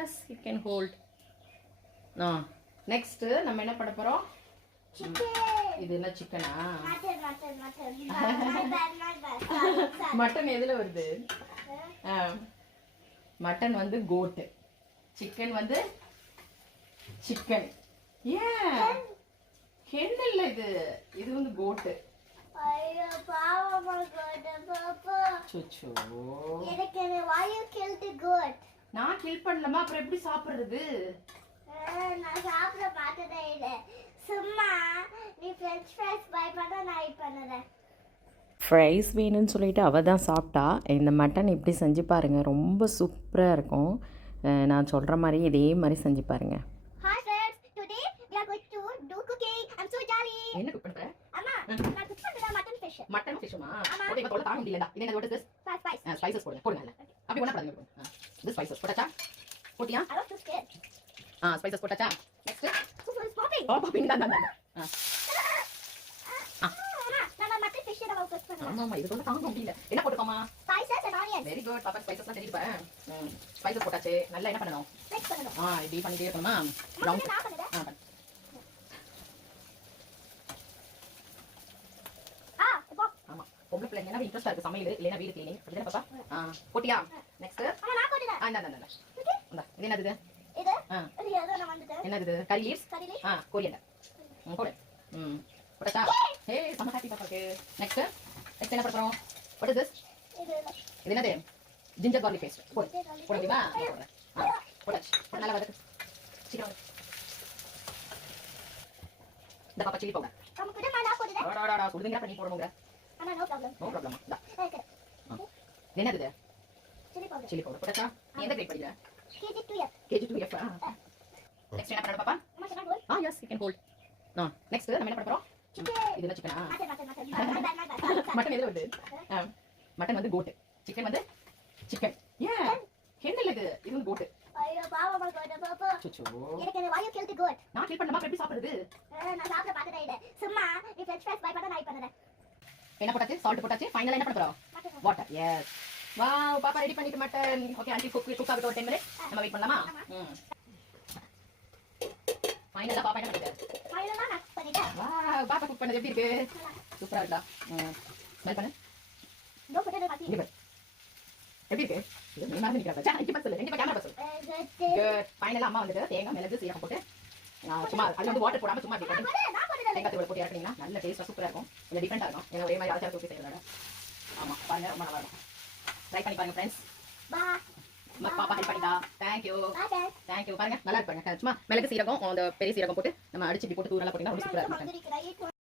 S it can hold. Next நம்ம என்ன பண்ண போறோம்? இது என்ன சிக்கனா? மட்டன் எதுல வருது? மட்டன் வந்து கோட், சிக்கன் வந்து சிக்கன். ஏன் ஹென் இல்ல, இது இது வந்து கோட். ஐயோ பாவமா கோட் பாப்பா. சுச்சு எனக்கு why you killed the goat? நான் கில் பண்ணலமா, அப்புறம் எப்படி சாப்பிடுறது? நான் சாப்பிட பார்த்ததே இல்ல. சும்மா நீ French fries பை பண்ண நான் பண்ணறேன். ஃப்ரைஸ் வேணும்னு சொல்லிட்டு அவள் தான் சாப்பிட்டா. இந்த மட்டன் இப்படி செஞ்சு பாருங்கள், ரொம்ப சூப்பராக இருக்கும். நான் சொல்கிற மாதிரி இதே மாதிரி செஞ்சு பாருங்கள். Hi friends, today we are going to do cooking. I'm so jolly. என்ன குக் பண்ற? அம்மா நான் குக் பண்றேன் மட்டன் fish. மட்டன் ஃபிஷ்மா? ஓகே, இப்ப தொலை தாங்க முடியலடா. இது என்ன? what is this? Spice. Spices போடுங்க போடுங்க. அப்படி ஒண்ணா போடுங்க. this spices போட்டாச்சா? போட்டியா? I was too scared. Spices போட்டாச்சா? Next So it's popping. Popping தான். நான் மட்டன் fish நான் குக் பண்றேன். ஆமாமா, இது தொலை தாங்க முடியல. என்ன போட்டுக்கோமா? Spices and onions. Very good. பாப்பா ஸ்பைசஸ்லாம் தெரியுது பாரு. ஸ்பைசஸ் போட்டாச்சு. நல்லா என்ன பண்ணணும்? Mix பண்ணனும். இப்படி பண்ணிட்டே இருக்கணுமா? ரவுண்ட் நான் பண்ணுறேன். ஆமா, பொம்பளை பிள்ளைங்கன்னா இன்ட்ரெஸ்டா இருக்கு சமையல், இல்லைன்னா வீடு கிளீனிங். அப்படிதானே பாப்பா? போட்டியா? நெக்ஸ்ட் நான் போடுறேன். இந்த இது என்னது? இது இது நான் வந்துட்டேன். என்னது இது? கறி லீவ்ஸ். கோரியண்டர். போடு. போட்டாச்சா? ஹே சம ஹாப்பி பாப்பாக்கு. நெக்ஸ்ட் என்ன பண்ணப் போறோம்? What is this? இது என்னது? Ginger garlic paste. போடு. போடுவீங்களா? போடுறேன். போடாச்சு. நல்லா வதக்கு. சீக்கிரம். இந்த பாப்பா சில்லி பவுடர். நம்ம கூட நான் போடுறேன். டா சுடுதுங்க பண்ணி போடுங்க. ஆனா நோ ப்ராப்ளம். No problem. டா. ஓகே. என்னது இது? Chilli powder. போட்டாச்சா? நீ எந்த கிரேட் படிக்கிற? KG2F. KG2F. நெக்ஸ்ட் என்ன பண்ணணும் பாப்பா? அம்மா சொன்னா கோல். Yes you can hold. Next நம்ம என்ன பண்ணப் போறோம்? இது என்ன சிக்கனா? மட்டன் எதுல வருது? மட்டன் வந்து கோட், சிக்கன் வந்து சிக்கன். ஏன் ஹென் இல்ல, இது வந்து கோட். ஐயோ பாவமா கோட் பாப்பா. சுச்சு எனக்கு why you killed the goat? நான் கில் பண்ணலமா, எப்படி சாப்பிடுறது? நான் சாப்பிட பார்த்ததே இல்ல. சும்மா நீ French fries பை பண்ண நான் பண்ணறேன். என்ன போட்டாச்சு? சால்ட் போட்டாச்சு. ஃபைனலா என்ன பண்ணப் போறோம்? வாட்டர். எஸ். வாவ், பாப்பா ரெடி பண்ணிட்டு மட்டன். ஓகே, ஆன்ட்டி குக் ஆகட்டும் ஒரு 10 மினிட்ஸ். நம்ம வெயிட் பண்ணலாமா? ஃபைனலா பாப்பா என்ன பண்ணிட்டாரு? ஃபைனலா நான் பண்ணிட்டேன். வாவ், பாப்பா குக் பண்ணது எப்படி இருக்கு? சூப்பரா இருக்கா? ஸ்மெல் பண்ணு. டோ போட்டோ பாத்தி. எப்படி இருக்கு? இது நீ மாதிரி நிக்கிறா. சா, இங்க பாத்து. ரெண்டு கேமரா பாத்து. குட். ஃபைனலா அம்மா வந்துட்டு தேங்காய், மிளகு, சீரகம் போட்டு சும்மா அது வந்து வாட்டர் போடாம சும்மா அப்படி தேங்காய் தூள் போட்டு இறக்குனீங்கன்னா நல்ல டேஸ்டா சூப்பரா இருக்கும். இல்ல டிஃபரெண்டா இருக்கும். ஏன்னா ஒரே மாதிரி அரைச்சு ஊத்தி செய்யறதால. ஆமா, பாருங்க ரொம்ப நல்லா இருக்கும். ட்ரை பண்ணி பாருங்க फ्रेंड्स. பை. பாப்பா ஹெல்ப் பண்ணிட்டா. Thank you. பை. பாருங்க நல்லா இருக்கு பாருங்க. சும்மா மிளகு, சீரகம், அந்த பெரிய சீரகம் போட்டு நம்ம அடிச்சு இப்படி போட்டு தூரலா போட்டீங்கன்னா ரொம்ப சூப்பரா இருக்கும்.